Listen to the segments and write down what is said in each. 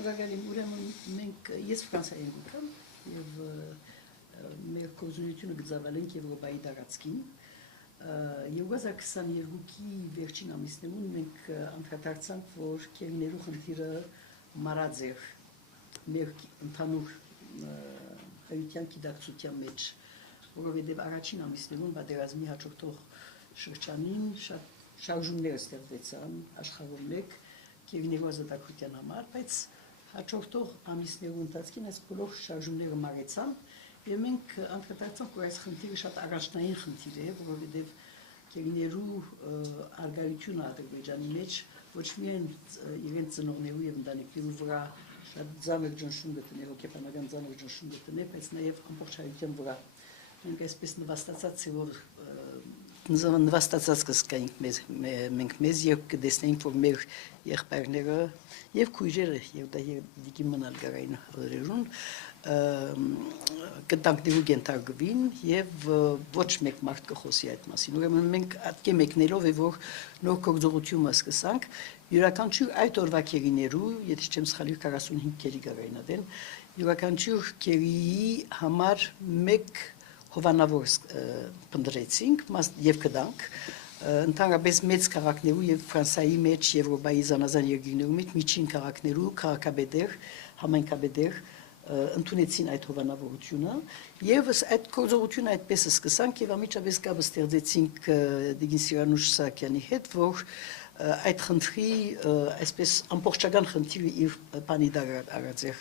Շնորհակալ ուրեմն մենք ես Ֆրանսիայում եմ եւ մեր կոզունությունը գծավալենք Եվրոպայի տարածքին 2022-ի վերջին ամիսներում մենք անդրադարձանք, որ կերիներու խնդիրը մարած էր մեր ընդհանուր հայության գիտակցության մեջ, որովհետև առաջին ամիսներում պատերազմի հաջորդող շրջանին շատ շարժումներ ստեղծվեցան աշխարհում մեկ կերիներու ազատագրության համար, բայց հաջորդող ամիսներու ընթացքին այս բոլոր շարժումները մարեցան եւ մենք անդրադարձանք, որ այս խնդիրը շատ առաջնային խնդիր է, որովհետեւ կերիներու արգայությունը Ադրբեջանի մեջ ոչ միայն իրենց ծնողներու եւ ընտանիքներու վրա շատ ծանր ճնշում գտնել, հոգեբանական ծանր ճնշում գտնել, բայց նաեւ ամբողջ հայության վրա մենք այսպես նվաստացած ծավալ նվաստացած կսկայինք մենք մեզ երբ կտեսնենք, որ մեր եղբայրները եւ քույրերը եւ դա դիքի մնալ գարային օրերուն կտանքներու կենթարկվին եւ ոչ մեկ մարդ կխոսի այդ մասին։ Ուրեմն մենք այդքե մեկնելով է որ նոր գործողությունը սկսանք յուրաքանչյուր այդ օրվա կերիներու, եթե չեմ սխալի 45 կերի գարայնադեն, յուրաքանչյուր կերիի համար մեկ հովանավոր փնտրեցինք եւ կդանք ընդհանրապես մեծ քաղաքներու եւ Ֆրանսիայի մեջ Եվրոպայի զանազան երկրներու մեջ միջին քաղաքներու քաղաքաբեդեր համայնքաբեդեր ընդունեցին այդ հովանավորությունը եւ այդ գործողությունը այդպես սկսանք եւ ամիջապես կապ ստեղծեցինք Դիգին Սիրանուշ Սահակյանի հետ, որ այդ խնդրի այսպես ամբողջական խնդիրը իր բանիդար արածեր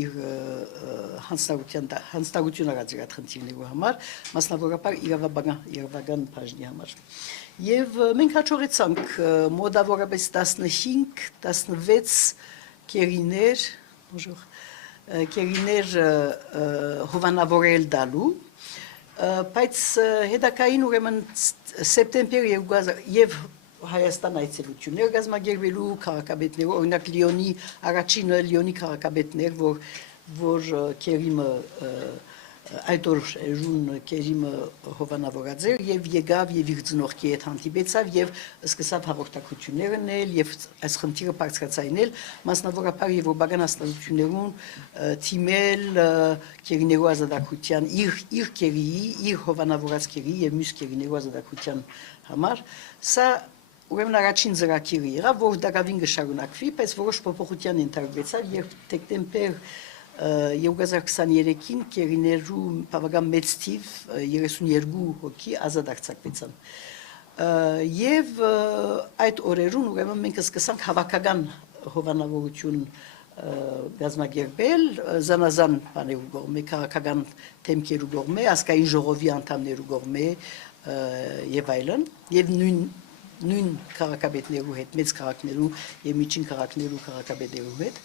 իր հանձնարարություն արածեր այդ խնդիրներու համար, մասնավորապես իրավաբան բաժնի համար։ Եվ մենք հաջողեցանք մոտավորապես 15-16 կերիներ հովանավորել դալու, բայց հետագային ուրեմն սեպտեմբեր 2000 եւ Հայաստան այցելություններ գազմագերվելու քաղաքաբեդներու, օրինակ Լիոնի առաջինը Լիոնի քաղաքաբեդներ, որ կերիմը այդ օրերուն կերիմը հովանավորած էր եւ եկավ եւ իր ծնողքի հետ հանդիպեցավ եւ սկսավ հաղորդակցություններ անել եւ այս խնդիրը բարձրացնել, մասնավորապես եվրոպական հաստատություններուն թիմել կերիներու ազատագրության իր կերիի, իր հովանավորած կերիի եւ մյուս կերիներու ազատագրության համար, սա ուրեմն առաջին ծրագիրը եղավ, որ դակավին կշարունակվի, բայց որոշ փոփոխության ենթարկվեցավ, երբ դեկտեմբեր 2023-ին կերիներու բավական մեծ թիվ 32 հոգի ազատ արձակվեցան։ Եվ այդ օրերուն ուրեմն մենք սկսանք հավաքական հովանավորություն գազմագերբել զանազան բաներու կողմէ, քաղաքական թեմքերու կողմէ, ազգային ժողովի անդամներու կողմէ եւ այլն, եւ նույն քաղաքաբեդներու հետ, մեծ քաղաքներու եւ միջին քաղաքներու քաղաքաբեդներու հետ,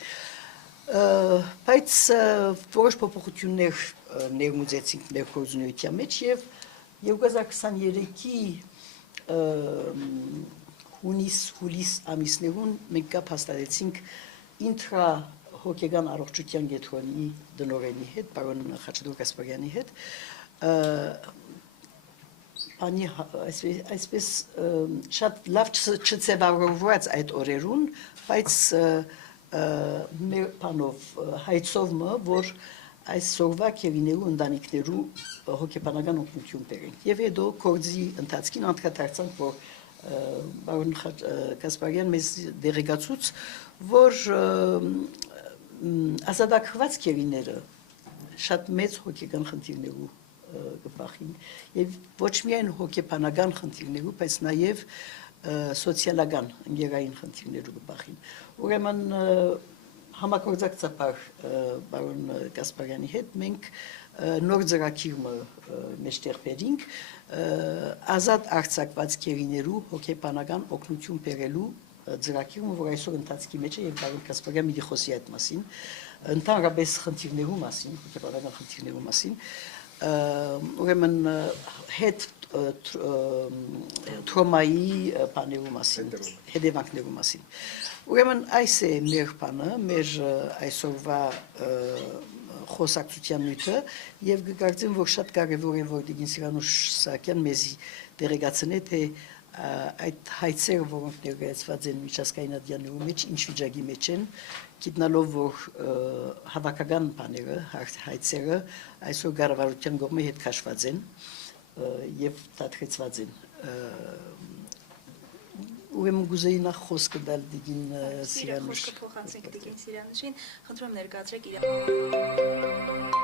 բայց որոշ փոփոխություններ ներմուծեցինք մեր գործունեության մեջ եւ 2023-ի հունիս ամիսներուն մենք կապ հաստատեցինք ինտրա հոգեգան առողջության կենտրոնի դնորենի հետ, պարոն Խաչատուր Կասպարյանի հետ, այսպես շատ լավ չծևավորված այդ օրերուն, բայց մեր բանով հայցովը, որ այսօրվա կերիներու ընտանիքներու հոգեբանական օգնություն բերենք։ Եվ հետո գործի ընթացքին անդրադարձանք, որ պարոն Կասպարյան մեզ դերեկացուց, որ ազատագրված կերիները շատ մեծ հոգեգան խնդիրներու կպախին եւ ոչ միայն հոգեբանական խնդիրներու, բայց նաեւ սոցիալական ընկերային խնդիրներու կպախին։ Ուրեմն համագործակցաբար պարոն Կասպարյանի հետ մենք նոր ծրագիր մեջտեղ բերինք ազատ արձակված կերիներու հոգեբանական օգնություն բերելու ծրագիրը, որ այսօր ընթացքի մեջ է եւ պարոն Կասպարյան մի խոսի այդ մասին, ընդհանրապես խնդիրներու մասին, հոգեբանական խնդիրներու մասին, ուրեմն հետ տրոմայի բաներու մասին, հետևանքներու մասին։ Ուրեմն այս է մեր բանը, մեր այսօրվա խոսակցության նյութը եւ կգործեմ, որ շատ կարեւոր է, որ Դիգին Սիրանուշ Սահակյան մեզի դերեկացնե, թե այդ հայցերը, որոնք ներկայացված են միջազգային ադյաններու մեջ, ինչ վիճակի մեջ են գիտնալով որ հավաքական բաները, հայցերը այսօր կառավարության կողմից հետ քաշված են եւ դատկեցված են Ուրեմն գուզեի նախ խոսքը դալ դիգին Սիրանուշ Խոսքը փոխանցենք դիգին Սիրանուշին, խնդրում ներկայացրեք իր